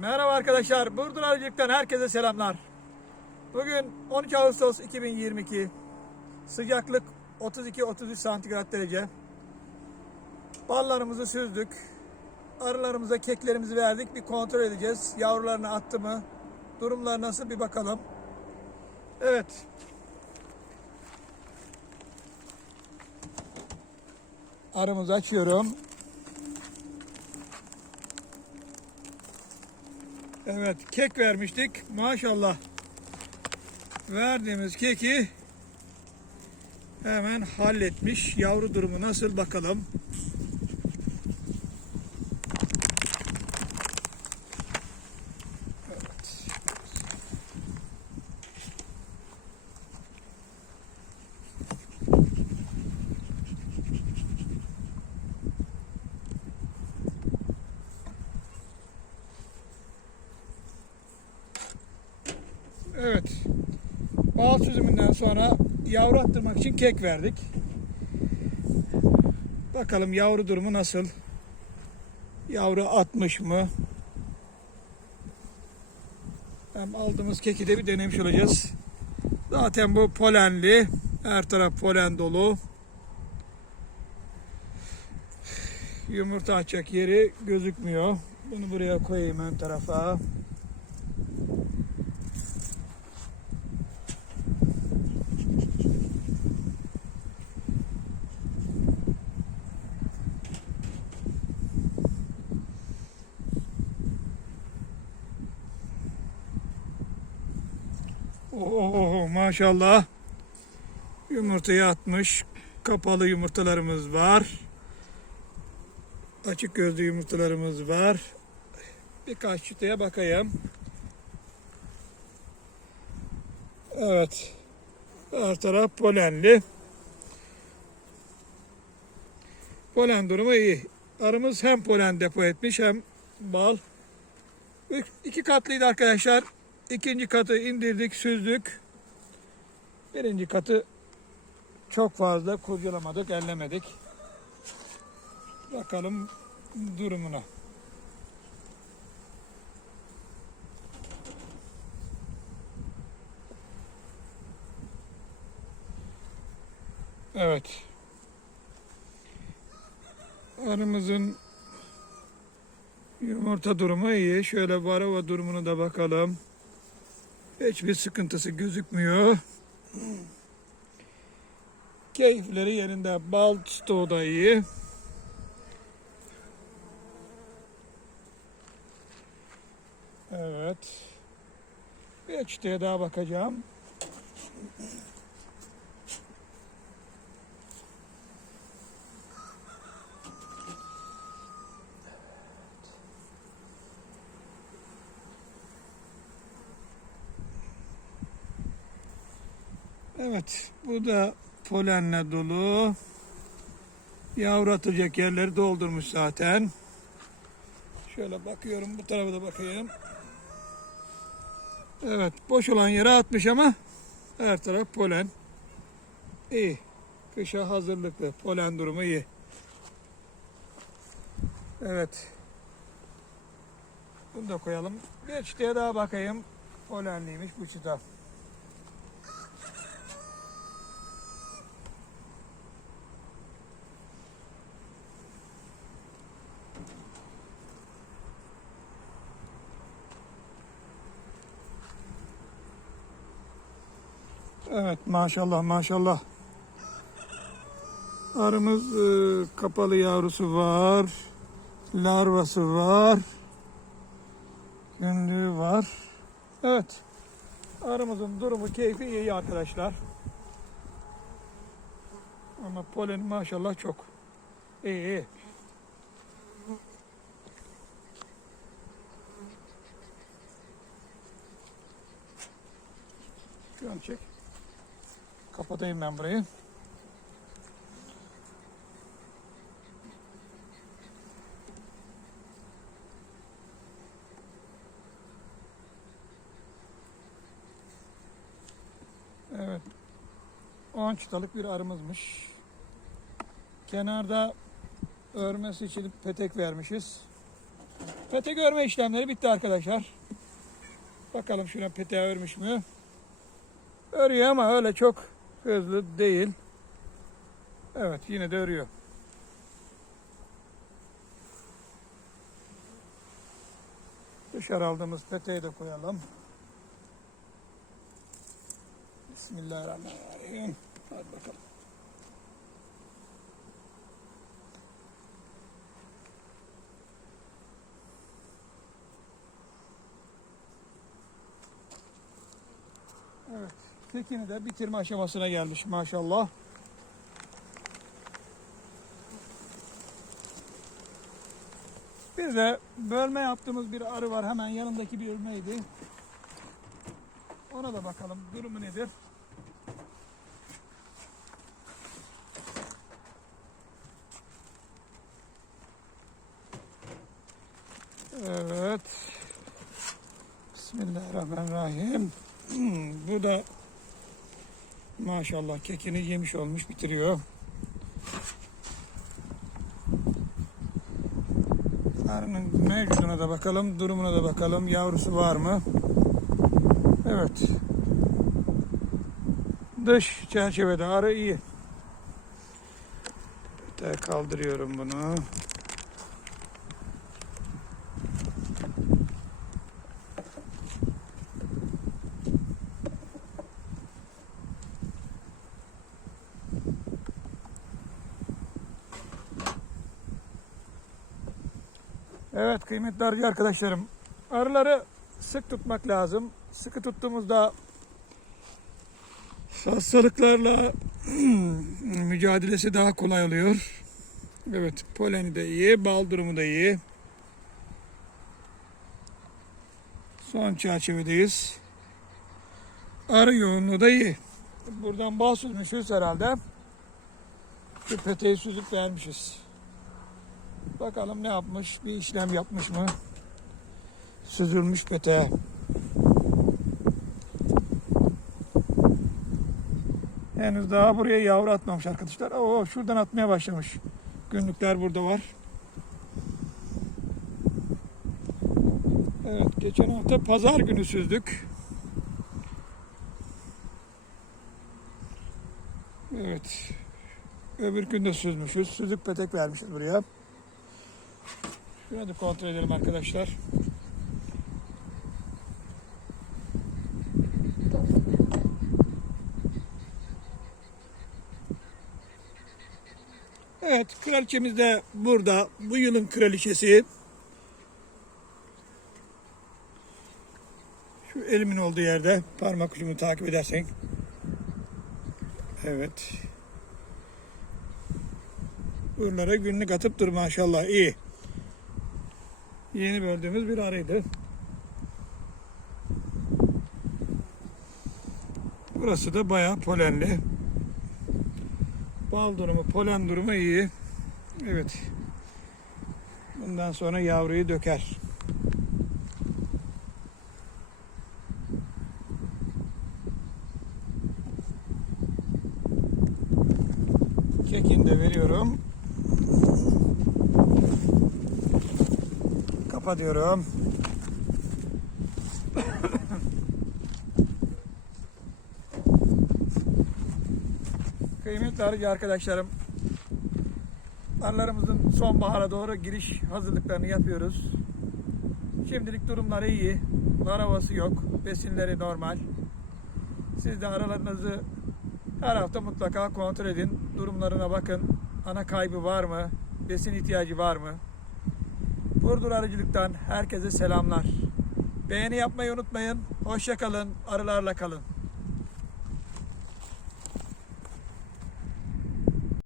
Merhaba arkadaşlar. Burdur Arıcılık'tan herkese selamlar. Bugün 13 Ağustos 2022. Sıcaklık 32-33 santigrat derece. Ballarımızı süzdük. Arılarımıza keklerimizi verdik. Bir kontrol edeceğiz. Yavrularını attı mı? Durumlar nasıl bir bakalım. Evet. Arımızı açıyorum. Evet kek vermiştik. Maşallah. Verdiğimiz keki hemen halletmiş. Yavru durumu nasıl bakalım. Evet. Bal süzümünden sonra yavru attırmak için kek verdik. Bakalım yavru durumu nasıl? Yavru atmış mı? Hem aldığımız keki de bir denemiş olacağız. Zaten bu polenli. Her taraf polen dolu. Yumurta açacak yeri gözükmüyor. Bunu buraya koyayım ön tarafa. Oo maşallah. Yumurtayı atmış. Kapalı yumurtalarımız var. Açık gözlü yumurtalarımız var. Birkaç çıtaya bakayım. Evet. Her taraf polenli. Polen durumu iyi. Arımız hem polen depo etmiş hem bal. İki katlıydı arkadaşlar. İkinci katı indirdik, süzdük. Birinci katı çok fazla kurcalamadık, ellemedik. Bakalım durumuna. Evet. Arımızın yumurta durumu iyi. Şöyle varava durumunu da bakalım. Hiçbir sıkıntısı gözükmüyor. Keyifleri yerinde. Bal stoğu da iyi. Evet. Bir çıtaya daha bakacağım. Evet, bu da polenle dolu. Yavru atacak yerleri doldurmuş zaten. Şöyle bakıyorum, bu tarafa da bakayım. Evet, boş olan yere atmış ama her taraf polen. İyi. Kışa hazırlıklı. Polen durumu iyi. Evet. Bunu da koyalım. Bir çıtaya daha bakayım. Polenliymiş bu çıta. Evet maşallah maşallah. Arımız e, kapalı yavrusu var. Larvası var. Günlüğü var. Evet. Arımızın durumu keyfi iyi arkadaşlar. Ama polen maşallah çok. İyi iyi. Şu an çek. Kapatayım ben burayı. Evet. 10 çıtalık bir arımızmış. Kenarda örmesi için petek vermişiz. Pete görme işlemleri bitti arkadaşlar. Bakalım şuna pete örmüş mü? Örüyor ama öyle çok hızlı değil. Evet yine de örüyor. Dışarı aldığımız peteği de koyalım. Bismillahirrahmanirrahim. Hadi bakalım. Evet. Tekini de bitirme aşamasına gelmiş maşallah. Bir de bölme yaptığımız bir arı var. Hemen yanındaki bir bölmeydi. Ona da bakalım durumu nedir? Evet. Bismillahirrahmanirrahim. Hmm, Bu da maşallah kekini yemiş olmuş bitiriyor. Arının mevcuduna da bakalım, durumuna da bakalım. Yavrusu var mı? Evet. Dış çerçevede arı iyi. De kaldırıyorum bunu. Evet kıymetli arıcı arkadaşlarım. Arıları sık tutmak lazım. Sıkı tuttuğumuzda hastalıklarla mücadelesi daha kolay oluyor. Evet poleni de iyi, bal durumu da iyi. Son çerçevedeyiz. Arı yoğunluğu da iyi. Buradan bal süzmüşüz herhalde. Şu peteği süzüp vermişiz. Bakalım ne yapmış? Bir işlem yapmış mı? Süzülmüş peteğe. Henüz daha buraya yavru atmamış arkadaşlar. Oo, şuradan atmaya başlamış. Günlükler burada var. Evet, geçen hafta pazar günü süzdük. Evet. Öbür gün de süzmüşüz. Süzük petek vermişiz buraya. Şunu da kontrol edelim arkadaşlar. Evet, kraliçemiz de burada. Bu yılın kraliçesi. Şu elimin olduğu yerde parmak ucumu takip edersen. Evet. Buralara günlük atıp dur maşallah iyi. Yeni böldüğümüz bir arıydı. Burası da bayağı polenli. Bal durumu, polen durumu iyi. Evet. Bundan sonra yavruyu döker. Kekini de veriyorum. Kapatıyorum. Kıymetli arıcı arkadaşlarım, arılarımızın sonbahara doğru giriş hazırlıklarını yapıyoruz. Şimdilik durumları iyi. Nar havası yok. Besinleri normal. Siz de aralarınızı her hafta mutlaka kontrol edin. Durumlarına bakın. Ana kaybı var mı? Besin ihtiyacı var mı? Burdur Arıcılık'tan herkese selamlar. Beğeni yapmayı unutmayın. Hoşça kalın. Arılarla kalın.